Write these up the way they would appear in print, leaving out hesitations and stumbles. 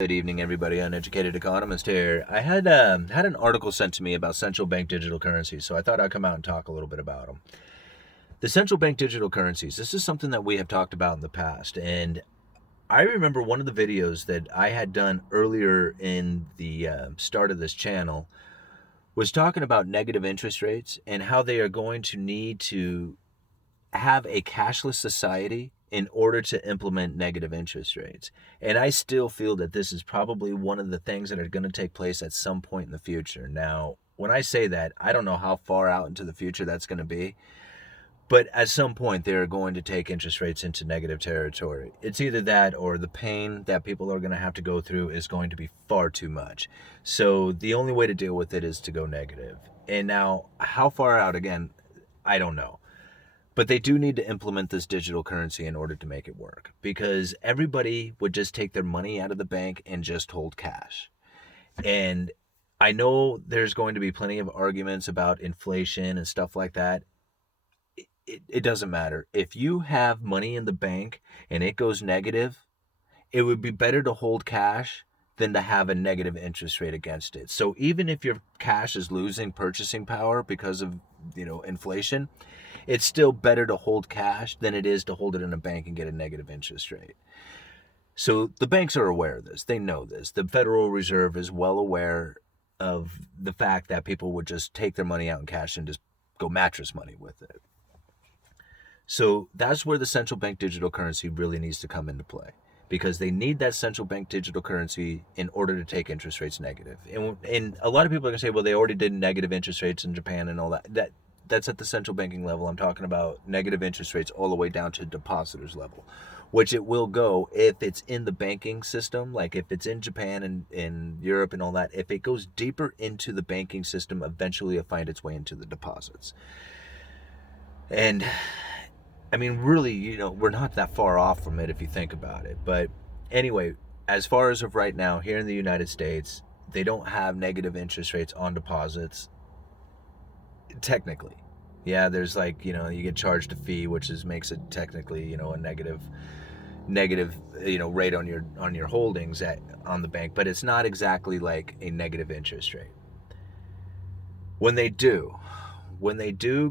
Good evening, everybody. Uneducated Economist here. I had an article sent to me about central bank digital currencies, so I thought I'd come out and talk a little bit about them. The central bank digital currencies. This is something that we have talked about in the past, and I remember one of the videos that I had done earlier in the start of this channel was talking about negative interest rates and how they are going to need to have a cashless society in order to implement negative interest rates. And I still feel that this is probably one of the things that are going to take place at some point in the future. Now, when I say that, I don't know how far out into the future that's going to be, but at some point they are going to take interest rates into negative territory. It's either that or the pain that people are going to have to go through is going to be far too much. So the only way to deal with it is to go negative. And now, how far out, again, I don't know. But they do need to implement this digital currency in order to make it work, because everybody would just take their money out of the bank and just hold cash. And I know there's going to be plenty of arguments about inflation and stuff like that. It doesn't matter. If you have money in the bank and it goes negative, it would be better to hold cash than to have a negative interest rate against it. So even if your cash is losing purchasing power because of, inflation, it's still better to hold cash than it is to hold it in a bank and get a negative interest rate. So the banks are aware of this. They know this. The Federal Reserve is well aware of the fact that people would just take their money out in cash and just go mattress money with it. So that's where the central bank digital currency really needs to come into play, because they need that central bank digital currency in order to take interest rates negative. And a lot of people are going to say, well, they already did negative interest rates in Japan and all that. That's at the central banking level. I'm talking about negative interest rates all the way down to depositors level, which it will go if it's in the banking system, like if it's in Japan and in Europe and all that. If it goes deeper into the banking system, eventually it'll find its way into the deposits. And I mean, really, we're not that far off from it if you think about it. But anyway, as far as of right now, here in the United States, they don't have negative interest rates on deposits. Technically, yeah, there's you get charged a fee, which makes it technically, a negative rate on your holdings on the bank, but it's not exactly like a negative interest rate. When they do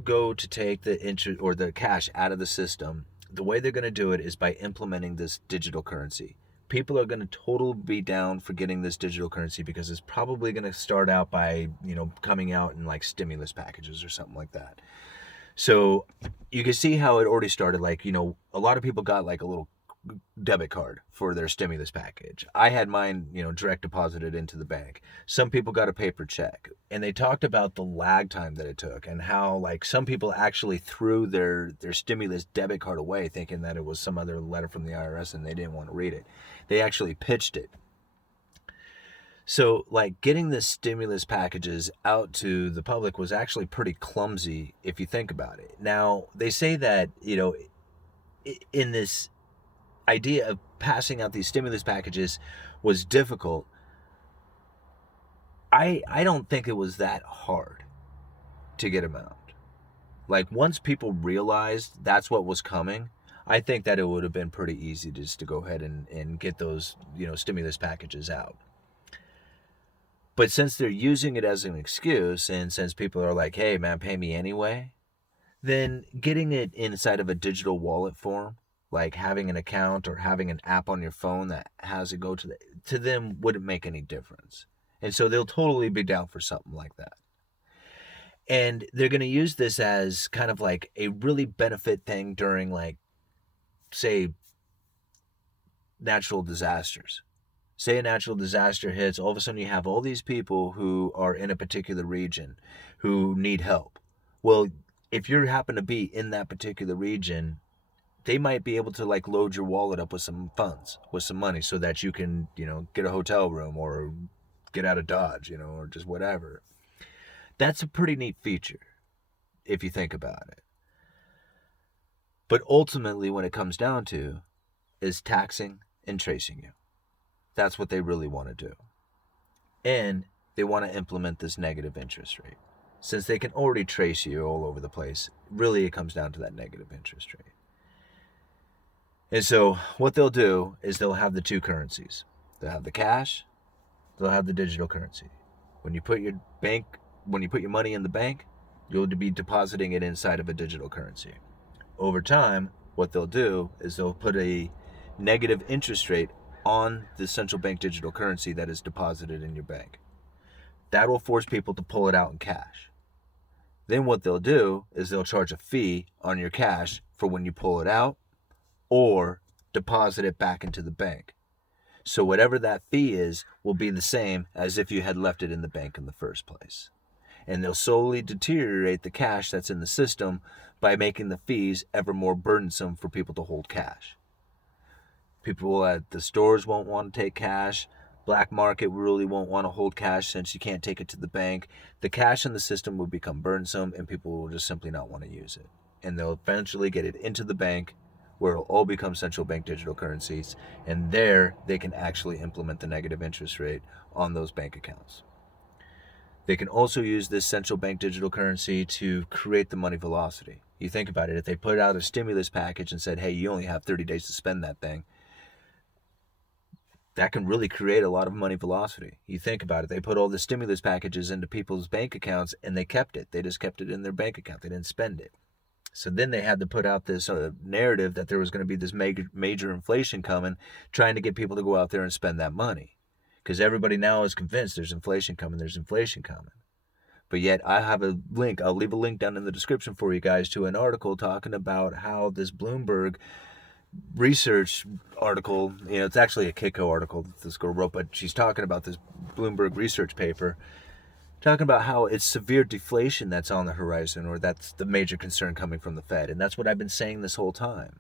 go to take the interest or the cash out of the system, the way they're going to do it is by implementing this digital currency. People are going to totally be down for getting this digital currency because it's probably going to start out by, coming out in like stimulus packages or something like that. So you can see how it already started. A lot of people got like a little debit card for their stimulus package. I had mine, direct deposited into the bank. Some people got a paper check, and they talked about the lag time that it took and how some people actually threw their stimulus debit card away thinking that it was some other letter from the IRS and they didn't want to read it. They actually pitched it. So getting the stimulus packages out to the public was actually pretty clumsy if you think about it. Now, they say that, in this idea of passing out these stimulus packages was difficult. I don't think it was that hard to get them out. Once people realized that's what was coming, I think that it would have been pretty easy just to go ahead and get those, stimulus packages out. But since they're using it as an excuse, and since people are like, hey man, pay me anyway, then getting it inside of a digital wallet form, like having an account or having an app on your phone that has it go to them wouldn't make any difference. And so they'll totally be down for something like that. And they're going to use this as kind of like a really benefit thing during say natural disasters. Say a natural disaster hits, all of a sudden you have all these people who are in a particular region who need help. Well, if you happen to be in that particular region, they might be able to load your wallet up with some funds, with some money, so that you can, get a hotel room or get out of Dodge, or just whatever. That's a pretty neat feature if you think about it. But ultimately, when it comes down to is taxing and tracing you. That's what they really want to do. And they want to implement this negative interest rate. Since they can already trace you all over the place, really it comes down to that negative interest rate. And so what they'll do is they'll have the two currencies. They'll have the cash, they'll have the digital currency. When you put your money in the bank, you'll be depositing it inside of a digital currency. Over time, what they'll do is they'll put a negative interest rate on the central bank digital currency that is deposited in your bank. That will force people to pull it out in cash. Then what they'll do is they'll charge a fee on your cash for when you pull it out or deposit it back into the bank. So whatever that fee is will be the same as if you had left it in the bank in the first place. And they'll slowly deteriorate the cash that's in the system by making the fees ever more burdensome for people to hold cash. People at the stores won't want to take cash. Black market really won't want to hold cash since you can't take it to the bank. The cash in the system will become burdensome and people will just simply not want to use it. And they'll eventually get it into the bank where it'll all become central bank digital currencies. And there they can actually implement the negative interest rate on those bank accounts. They can also use this central bank digital currency to create the money velocity. You think about it, if they put out a stimulus package and said, hey, you only have 30 days to spend that thing, that can really create a lot of money velocity. You think about it, they put all the stimulus packages into people's bank accounts and they kept it. They just kept it in their bank account. They didn't spend it. So then they had to put out this narrative that there was going to be this major inflation coming, trying to get people to go out there and spend that money. Because everybody now is convinced there's inflation coming. But yet I have a link. I'll leave a link down in the description for you guys to an article talking about how this Bloomberg research article, it's actually a Kiko article that this girl wrote, but she's talking about this Bloomberg research paper, talking about how it's severe deflation that's on the horizon, or that's the major concern coming from the Fed. And that's what I've been saying this whole time.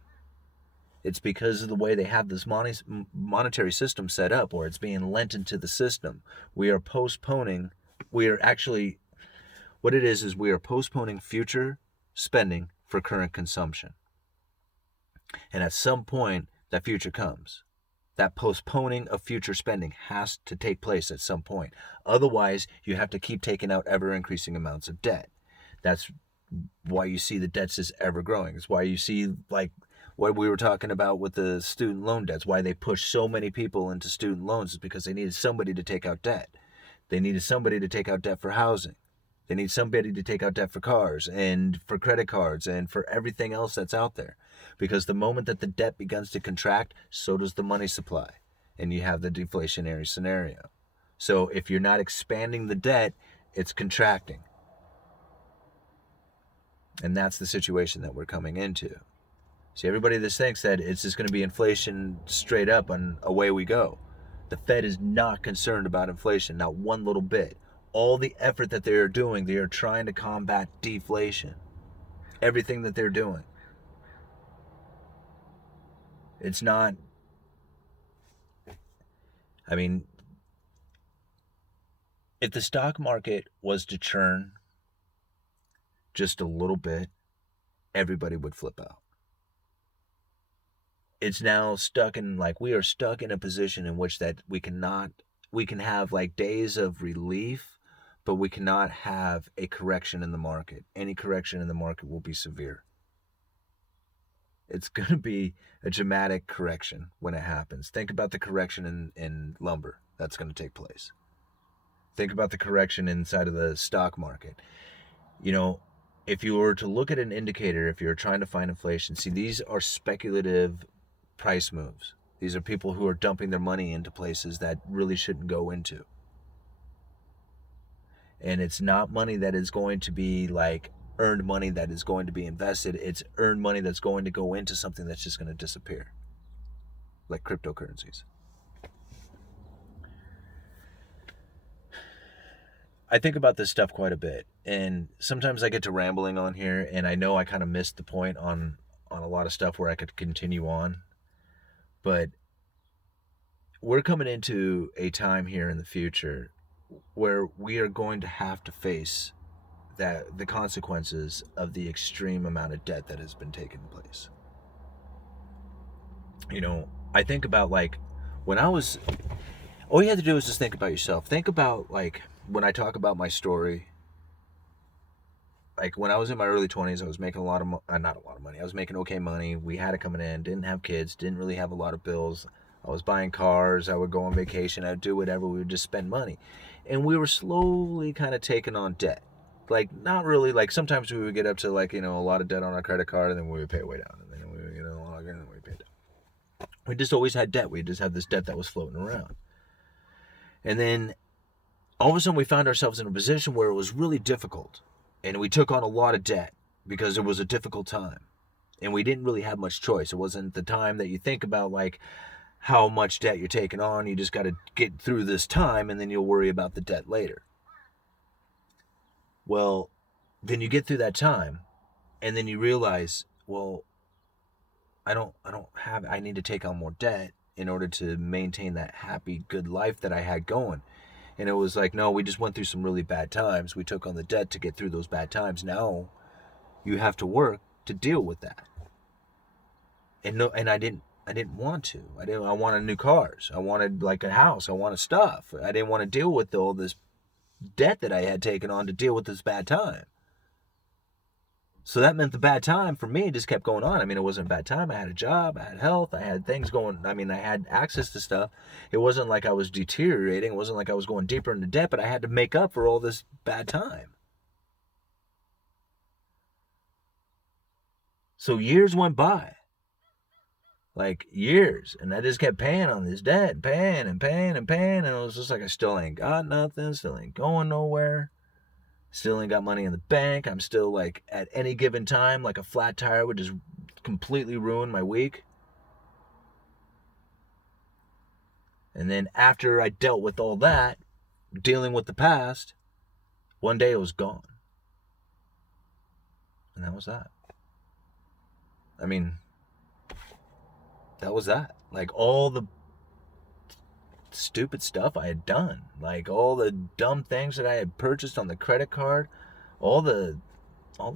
It's because of the way they have this monetary system set up, where it's being lent into the system. We are postponing future spending for current consumption. And at some point, that future comes. That postponing of future spending has to take place at some point. Otherwise, you have to keep taking out ever-increasing amounts of debt. That's why you see the debts is ever growing. It's why you see, like, what we were talking about with the student loan debts, why they pushed so many people into student loans is because they needed somebody to take out debt. They needed somebody to take out debt for housing. They need somebody to take out debt for cars and for credit cards and for everything else that's out there. Because the moment that the debt begins to contract, so does the money supply. And you have the deflationary scenario. So if you're not expanding the debt, it's contracting. And that's the situation that we're coming into. See, everybody that thinks that it's just going to be inflation straight up and away we go. The Fed is not concerned about inflation, not one little bit. All the effort that they are doing, they are trying to combat deflation. Everything that they're doing. It's not, if the stock market was to churn just a little bit, everybody would flip out. It's now we are stuck in a position in which that we can have like days of relief, but we cannot have a correction in the market. Any correction in the market will be severe. It's going to be a dramatic correction when it happens. Think about the correction in lumber that's going to take place. Think about the correction inside of the stock market. If you were to look at an indicator, if you're trying to find inflation, see, these are speculative price moves. These are people who are dumping their money into places that really shouldn't go into. And it's not money that is going to be like earned money that is going to be invested. It's earned money that's going to go into something that's just going to disappear, like cryptocurrencies. I think about this stuff quite a bit, and sometimes I get to rambling on here, and I know I kind of missed the point on a lot of stuff where I could continue on, but we're coming into a time here in the future where we are going to have to face the consequences of the extreme amount of debt that has been taking place. I think about all you have to do is just think about yourself. Think about when I talk about my story, when I was in my early 20s, I was making not a lot of money. I was making okay money. We had it coming in, didn't have kids, didn't really have a lot of bills. I was buying cars. I would go on vacation. I would do whatever. We would just spend money. And we were slowly kind of taking on debt. Like, not really. Like, sometimes we would get up to, like, a lot of debt on our credit card, and then we would pay it way down. And then we would get a lot again, and then we would pay it down. We just always had debt. We just had this debt that was floating around. And then all of a sudden we found ourselves in a position where it was really difficult. And we took on a lot of debt because it was a difficult time. And we didn't really have much choice. It wasn't the time that you think about, like, how much debt you're taking on. You just got to get through this time, and then you'll worry about the debt later. Well, then you get through that time, and then you realize, well, I need to take on more debt in order to maintain that happy, good life that I had going. And it was like, no, we just went through some really bad times. We took on the debt to get through those bad times. Now you have to work to deal with that. And I didn't want to. I wanted new cars. I wanted, like, a house. I wanted stuff. I didn't want to deal with all this debt that I had taken on to deal with this bad time. So that meant the bad time for me just kept going on. I mean, it wasn't a bad time. I had a job. I had health. I had things going. I mean, I had access to stuff. It wasn't like I was deteriorating. It wasn't like I was going deeper into debt, but I had to make up for all this bad time. So years went by. Like, years. And I just kept paying on this debt. Paying. And it was just like, I still ain't got nothing. Still ain't going nowhere. Still ain't got money in the bank. I'm still, like, at any given time, like a flat tire would just completely ruin my week. And then after I dealt with all that, dealing with the past, one day it was gone. And that was that. I mean, that was that. Like, all the stupid stuff I had done, like all the dumb things that I had purchased on the credit card, all the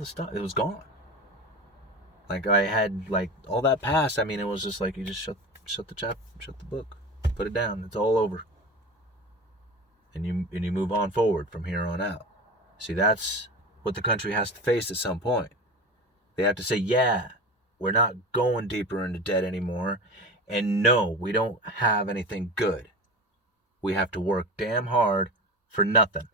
stuff, it was gone. Like, I had, like, all that past. I mean, it was just like, you just shut the book, put it down. It's all over, and you move on forward from here on out. See, that's what the country has to face at some point. They have to say, yeah, we're not going deeper into debt anymore, and no, we don't have anything good. We have to work damn hard for nothing.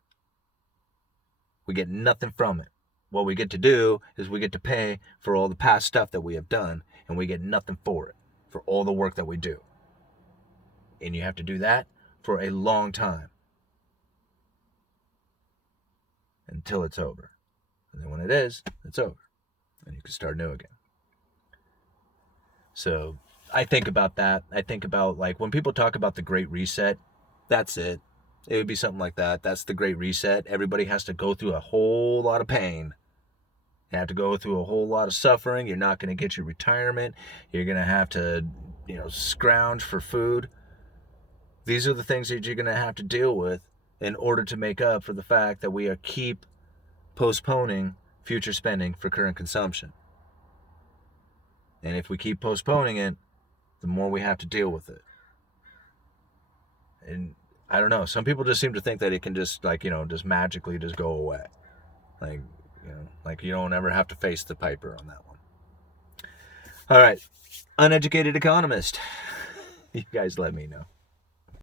We get nothing from it. What we get to do is we get to pay for all the past stuff that we have done, and we get nothing for it, for all the work that we do. And you have to do that for a long time, until it's over. And then when it is, it's over. And you can start new again. So I think about that. I think about, like, when people talk about the Great Reset, that's it. It would be something like that. That's the Great Reset. Everybody has to go through a whole lot of pain. You have to go through a whole lot of suffering. You're not going to get your retirement. You're going to have to, scrounge for food. These are the things that you're going to have to deal with in order to make up for the fact that we keep postponing future spending for current consumption. And if we keep postponing it, the more we have to deal with it. And I don't know, some people just seem to think that it can just, just magically just go away. Like you don't ever have to face the piper on that one. All right, Uneducated Economist. You guys let me know.